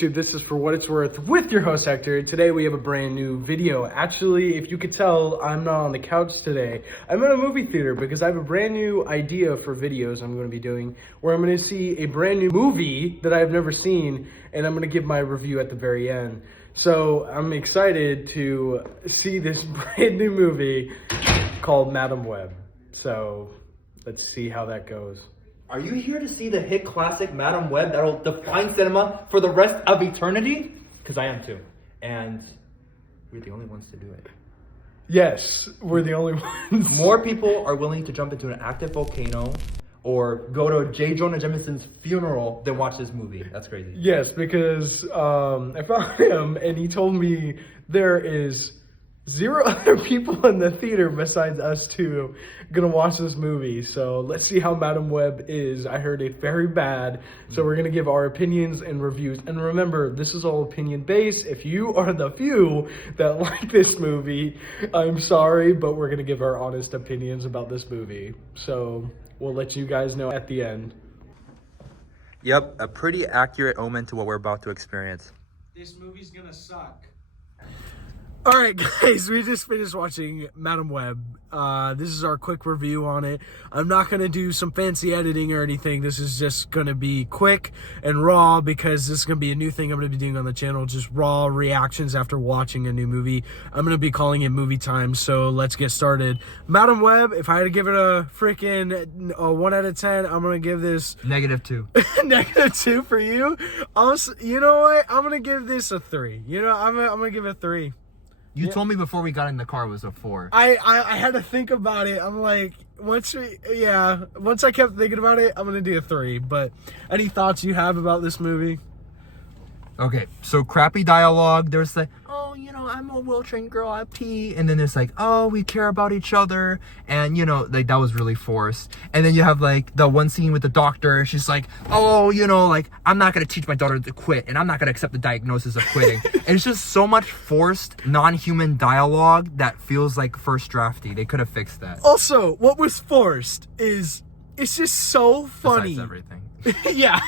YouTube, this is For What It's Worth with your host Hector. Today we have a brand new video. Actually, if you could tell, I'm not on the couch today. I'm in a movie theater because I have a brand new idea for videos I'm going to be doing where I'm going to see a brand new movie that I've never seen and I'm going to give my review at the very end. So I'm excited to see this brand new movie called Madame Web. So let's see how that goes. Are you here to see the hit classic Madame Web that'll define cinema for the rest of eternity? Because I am too. And we're the only ones to do it. Yes, we're the only ones. More people are willing to jump into an active volcano or go to J. Jonah Jameson's funeral than watch this movie. That's crazy. Yes, because I found him and he told me there is 0 other people in the theater besides us two gonna watch this movie. So let's see how Madame Web is. I heard it's very bad, so we're gonna give our opinions and reviews. And remember, this is all opinion based. If you are the few that like this movie, I'm sorry, but we're gonna give our honest opinions about this movie. So we'll let you guys know at the end. Yep, a pretty accurate omen to what we're about to experience. This movie's gonna suck. Alright guys, we just finished watching Madame Web. This is our quick review on it. I'm not going to do some fancy editing or anything. This is just going to be quick and raw because this is going to be a new thing I'm going to be doing on the channel. Just raw reactions after watching a new movie. I'm going to be calling it movie time, so let's get started. Madame Web, if I had to give it a freaking 1 out of 10, I'm going to give this... -2. -2 for you? Also, you know what? I'm going to give this a 3. You know, I'm going to give it a 3. You told me before we got in the car it was a 4. I had to think about it. I'm like, once I kept thinking about it, I'm gonna do a 3. But any thoughts you have about this movie? Okay, so crappy dialogue. There's like, oh, you know, I'm a well-trained girl, I pee. And then there's like, oh, we care about each other. And, you know, like, that was really forced. And then you have, like, the one scene with the doctor. She's like, oh, you know, like, I'm not going to teach my daughter to quit. And I'm not going to accept the diagnosis of quitting. And it's just so much forced, non-human dialogue that feels like first drafty. They could have fixed that. Also, what was forced is, it's just so funny. Besides everything. Yeah.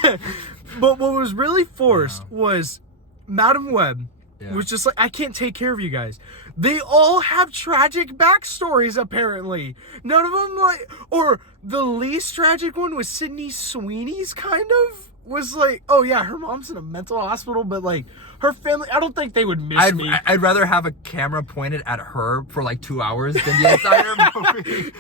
But what was really forced was Madame Web was just like, I can't take care of you guys. They all have tragic backstories, apparently. None of them, like, or the least tragic one was Sydney Sweeney's, kind of. Was like, oh yeah, her mom's in a mental hospital, but like, her family, I don't think they would miss me. I'd rather have a camera pointed at her for like 2 hours than the entire movie.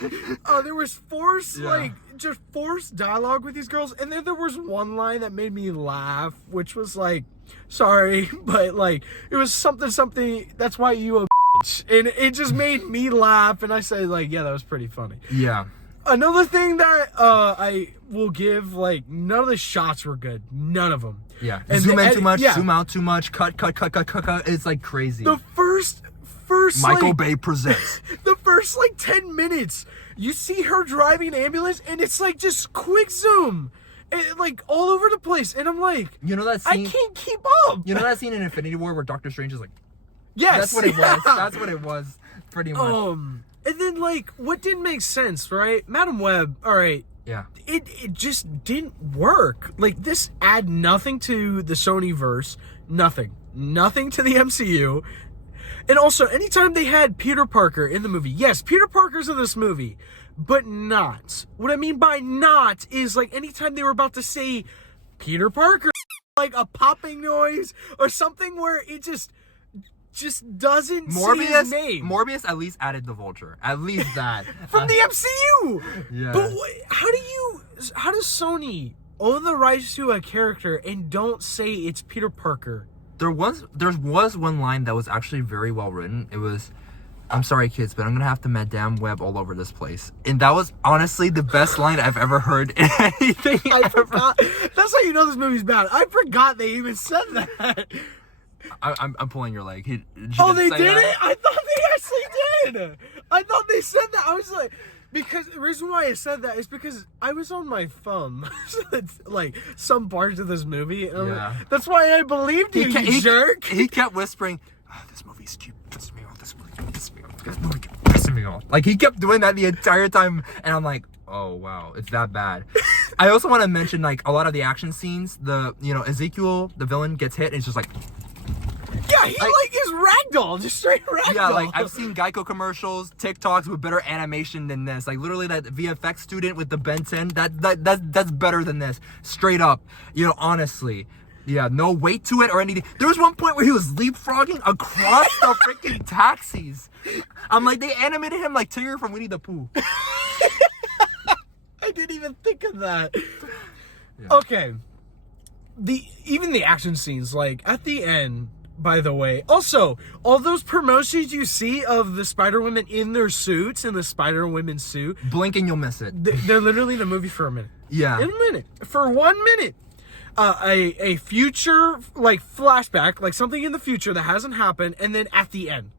Oh, there was forced, like, just forced dialogue with these girls, and then there was one line that made me laugh, which was like, sorry, but like, it was something, that's why you a bitch, and it just made me laugh, and I said, like, yeah, that was pretty funny. Yeah. Another thing that I will give, like, none of the shots were good. None of them. Yeah. And zoom in too much, zoom out too much, cut. It's like crazy. The first Michael like, Bay presents. The first, like, 10 minutes, you see her driving an ambulance, and it's, like, just quick zoom. And, like, all over the place. And I'm like, you know that scene? I can't keep up. You know that scene in Infinity War where Doctor Strange is like, yes. That's what it was. That's what it was, pretty much. And then, like, what didn't make sense, right? Madame Web, all right. Yeah. It just didn't work. Like, this add nothing to the Sony verse. Nothing. Nothing to the MCU. And also, anytime they had Peter Parker in the movie, yes, Peter Parker's in this movie, but not. What I mean by not is, like, anytime they were about to say Peter Parker, like a popping noise or something where it just doesn't say his name. Morbius at least added the Vulture. At least that. From the MCU! Yeah. But how does Sony own the rights to a character and don't say it's Peter Parker? There was one line that was actually very well written. It was, I'm sorry kids, but I'm gonna have to Madame Web all over this place. And that was honestly the best line I've ever heard in anything forgot. That's how you know this movie's bad. I forgot they even said that. I'm pulling your leg. They did it? I thought they actually did. I thought they said that. I was like, because the reason why I said that is because I was on my phone. Like, some parts of this movie. Like, that's why I believed you, you jerk. He kept whispering, oh, this movie's cute. Piss me off. This movie pisses me off. This movie kept pissing me off. Like, he kept doing that the entire time, and I'm like, oh wow, it's that bad. I also want to mention, like, a lot of the action scenes. Ezekiel, the villain, gets hit, and it's just like. Yeah, he like is ragdoll, just straight ragdoll. Yeah, like I've seen Geico commercials, TikToks with better animation than this. Like literally that VFX student with the Ben 10, that's better than this. Straight up. Honestly. Yeah, no weight to it or anything. There was one point where he was leapfrogging across the freaking taxis. I'm like, they animated him like Tigger from Winnie the Pooh. I didn't even think of that. Yeah. Okay. Even the action scenes, like at the end, by the way. Also, all those promotions you see of the Spider-Women in their suits, in the Spider-Women suit. Blink and you'll miss it. They're literally in the movie for a minute. Yeah. In a minute. For 1 minute. A future, like, flashback, like something in the future that hasn't happened, and then at the end.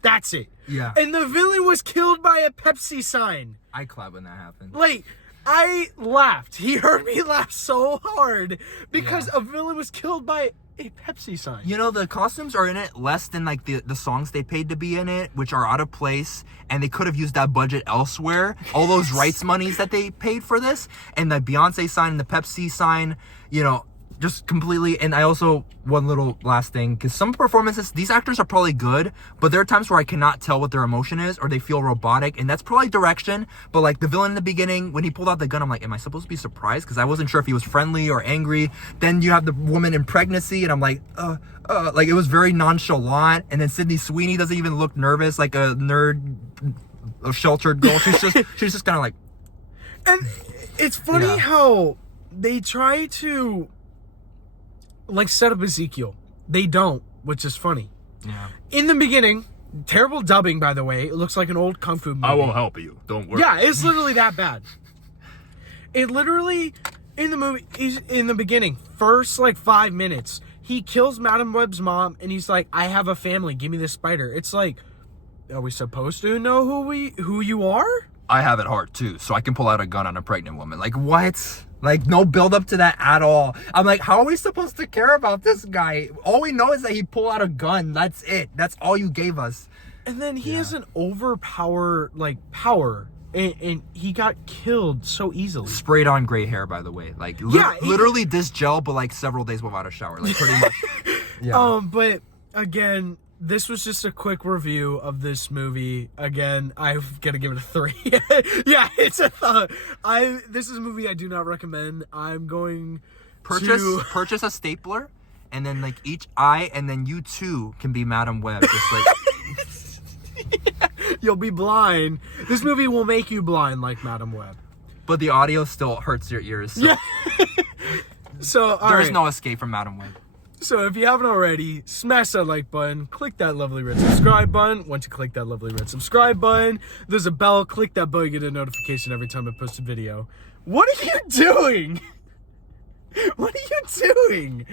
That's it. Yeah. And the villain was killed by a Pepsi sign. I clap when that happened. Like, I laughed. He heard me laugh so hard because a villain was killed by a Pepsi sign. The costumes are in it less than like the songs they paid to be in it, which are out of place, and they could have used that budget elsewhere. All those rights monies that they paid for this, and the Beyonce sign and the Pepsi sign, just completely. And I also, one little last thing, because some performances, these actors are probably good, but there are times where I cannot tell what their emotion is, or they feel robotic, and that's probably direction. But like the villain in the beginning, when he pulled out the gun, I'm like, am I supposed to be surprised? Because I wasn't sure if he was friendly or angry. Then you have the woman in pregnancy, and I'm like, like it was very nonchalant. And then Sydney Sweeney doesn't even look nervous, like a nerd, a sheltered girl. She's just kind of like. And it's funny how they try to like set up Ezekiel. They don't, which is funny. Yeah. In the beginning, terrible dubbing, by the way. It looks like an old kung fu movie. I won't help you. Don't worry. Yeah, it's literally that bad. It literally, in the movie, in the beginning, first like 5 minutes, he kills Madam Web's mom, and he's like, I have a family, give me this spider. It's like, are we supposed to know who you are? I have it hard too, so I can pull out a gun on a pregnant woman. Like, what? Like, no build up to that at all. I'm like, how are we supposed to care about this guy? All we know is that he pulled out a gun. That's it. That's all you gave us. And then he has an overpower, power. And he got killed so easily. Sprayed on gray hair, by the way. Like, literally this gel, but like several days without a shower. Like, pretty much. Yeah. But again, this was just a quick review of this movie. Again, I'm gonna give it a 3. Yeah, it's a. This is a movie I do not recommend. I'm going purchase a stapler, and then like each eye, and then you too can be Madam Web. Just like you'll be blind. This movie will make you blind, like Madam Web. But the audio still hurts your ears. So. Yeah. So there is no escape from Madam Web. So if you haven't already, smash that like button, click that lovely red subscribe button. Once you click that lovely red subscribe button, there's a bell. Click that bell, you get a notification every time I post a video. What are you doing? What are you doing?